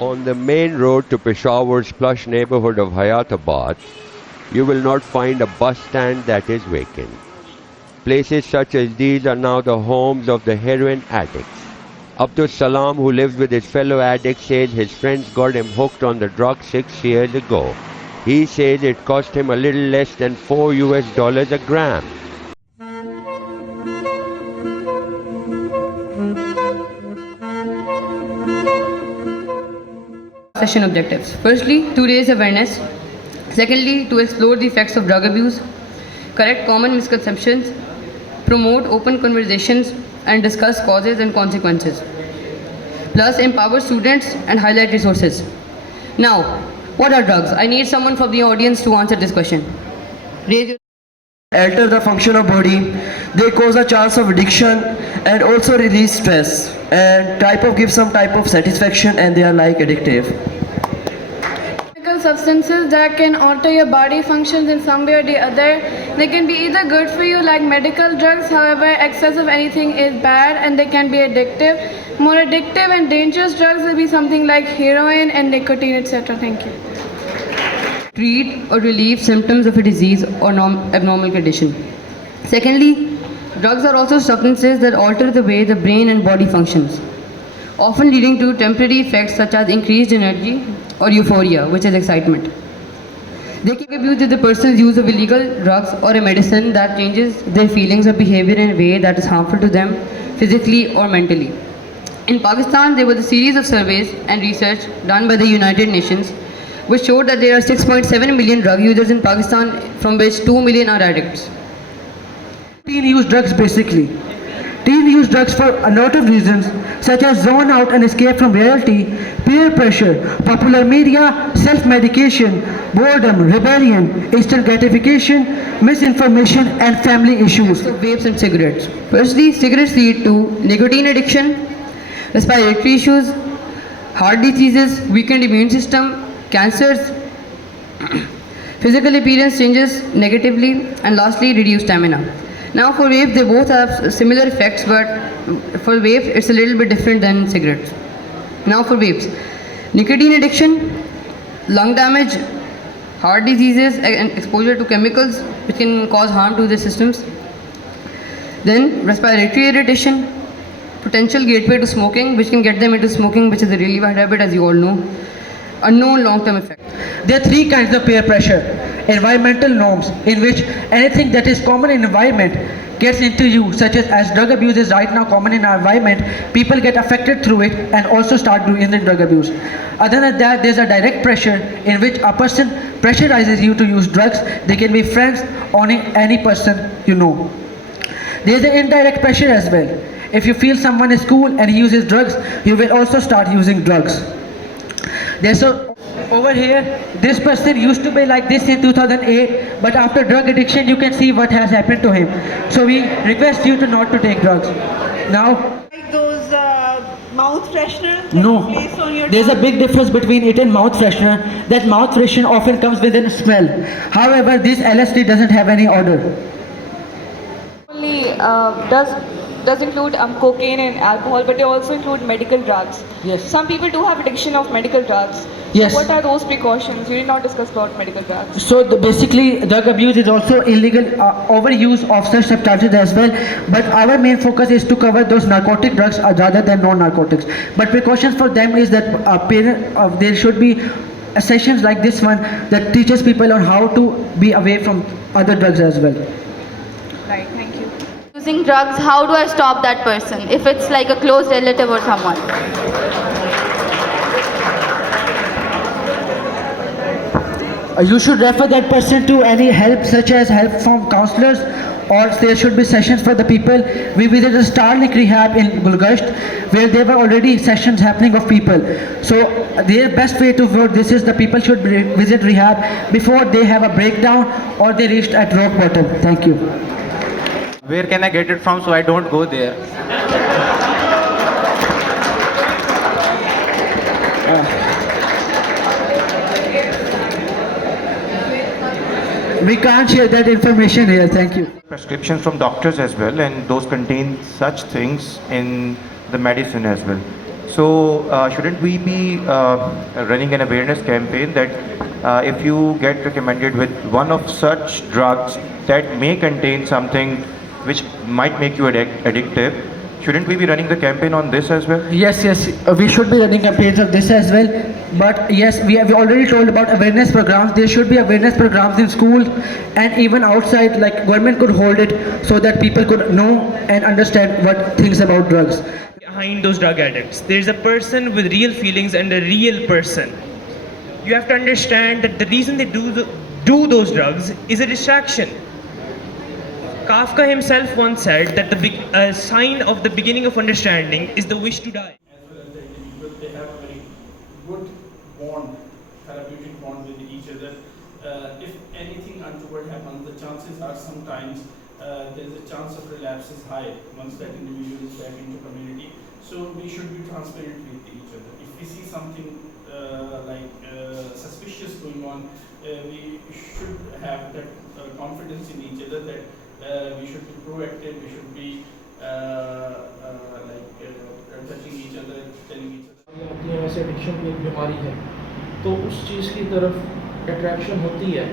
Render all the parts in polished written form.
On the main road to Peshawar's plush neighborhood of Hayatabad, you will not find a bus stand that is vacant. Places such as these are now the homes of the heroin addicts. Abdul Salam, who lives with his fellow addicts, says his friends got him hooked on the drug 6 years ago. He says it cost him a little less than $4 a gram. Session objectives. Firstly, to raise awareness. Secondly, to explore the effects of drug abuse, correct common misconceptions, promote open conversations, and discuss causes and consequences. Plus, empower students and highlight resources. Now, what are drugs? I need someone from the audience to answer this question. Raise your Alter the function of body. They cause a chance of addiction and also release stress. And give some type of satisfaction, and they are like addictive. Chemical substances that can alter your body functions in some way or the other. They can be either good for you like medical drugs, however excess of anything is bad and they can be addictive. More addictive and dangerous drugs will be something like heroin and nicotine, etc. Thank you. treat or relieve symptoms of a disease or abnormal condition. Secondly, drugs are also substances that alter the way the brain and body functions, often leading to temporary effects such as increased energy or euphoria, which is excitement. They can be abused with the person's use of illegal drugs or a medicine that changes their feelings or behavior in a way that is harmful to them physically or mentally. In Pakistan, there was a series of surveys and research done by the United Nations which showed that there are 6.7 million drug users in Pakistan, from which 2 million are addicts. Teen use drugs basically. Teen use drugs for a lot of reasons, such as zone out and escape from reality, peer pressure, popular media, self-medication, boredom, rebellion, instant gratification, misinformation, and family issues. So vapes and cigarettes. Firstly, cigarettes lead to nicotine addiction, respiratory issues, heart diseases, weakened immune system, cancers, physical appearance changes negatively, and lastly, reduced stamina. Now for vapes, they both have similar effects, but for vapes, it's a little bit different than cigarettes. Now for vapes, nicotine addiction, lung damage, heart diseases, and exposure to chemicals which can cause harm to the systems. Then respiratory irritation, potential gateway to smoking, which can get them into smoking, which is a really bad habit, as you all know. Unknown long-term effect. There are three kinds of peer pressure. Environmental norms, in which anything that is common in environment gets into you, such as drug abuse is right now common in our environment, people get affected through it and also start doing the drug abuse. Other than that, there's a direct pressure in which a person pressurizes you to use drugs. They can be friends or any person you know. There's an indirect pressure as well. If you feel someone is cool and he uses drugs, you will also start using drugs. Over here, this person used to be like this in 2008, but after drug addiction, you can see what has happened to him. So we request you to not to take drugs. Now, Like those mouth fresheners that no, you place on your there's a tongue? big difference between it and mouth freshener. That mouth freshener often comes with a smell. However, this LSD doesn't have any odor. Only does include cocaine and alcohol, but they also include medical drugs. Yes. Some people do have addiction of medical drugs. Yes. So what are those precautions? You did not discuss about medical drugs. So basically, drug abuse is also illegal overuse of such substances as well. But our main focus is to cover those narcotic drugs rather than non-narcotics. But precautions for them is that there should be sessions like this one that teaches people on how to be away from other drugs as well. Right, thank you. Using drugs, how do I stop that person if it's like a close relative or someone? You should refer that person to any help, such as help from counselors, or there should be sessions for the people. We visited a Starlink rehab in Gulgasht, where there were already sessions happening of people. So their best way to vote this is the people should visit rehab before they have a breakdown or they reached at rock bottom. Thank you. Where can I get it from so I don't go there? We can't share that information here. Thank you. Prescriptions from doctors as well, and those contain such things in the medicine as well. So, shouldn't we be running an awareness campaign that if you get recommended with one of such drugs that may contain something which might make you addictive, shouldn't we be running the campaign on this as well? Yes, we should be running campaigns of this as well. But yes, we have already told about awareness programs. There should be awareness programs in schools and even outside, like government could hold it so that people could know and understand what things about drugs. Behind those drug addicts, there's a person with real feelings and a real person. You have to understand that the reason they do those drugs is a distraction. Kafka himself once said that a sign of the beginning of understanding is the wish to die. As well as the individual, they have a very good bond, therapeutic bond with each other. If anything untoward happens, the chances are sometimes there is a chance of relapse is high once that individual is back into community. So we should be transparent with each other. If we see something suspicious going on, we should have that confidence in each other that we should be proactive, we should be touching each other, telling each other. वैसे addiction भी एक बीमारी है, तो उस चीज़ की तरफ attraction होती है।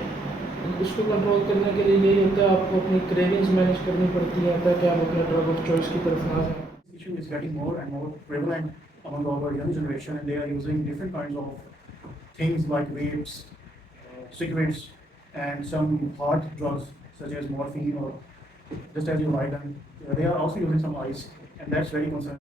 उसको कंट्रोल करने के लिए यही होता है, आपको अपनी क्रेविंग्स मैनेज करनी पड़ती है ताकि आप अपने ड्रग ऑफ चॉइस की तरफ ना जाएं। Issue is getting more and more prevalent among our young generation, and they are using different kinds of things like vapes, cigarettes, and some hard drugs such as morphine or just as you write them. They are also using some ice, and that's very concerning.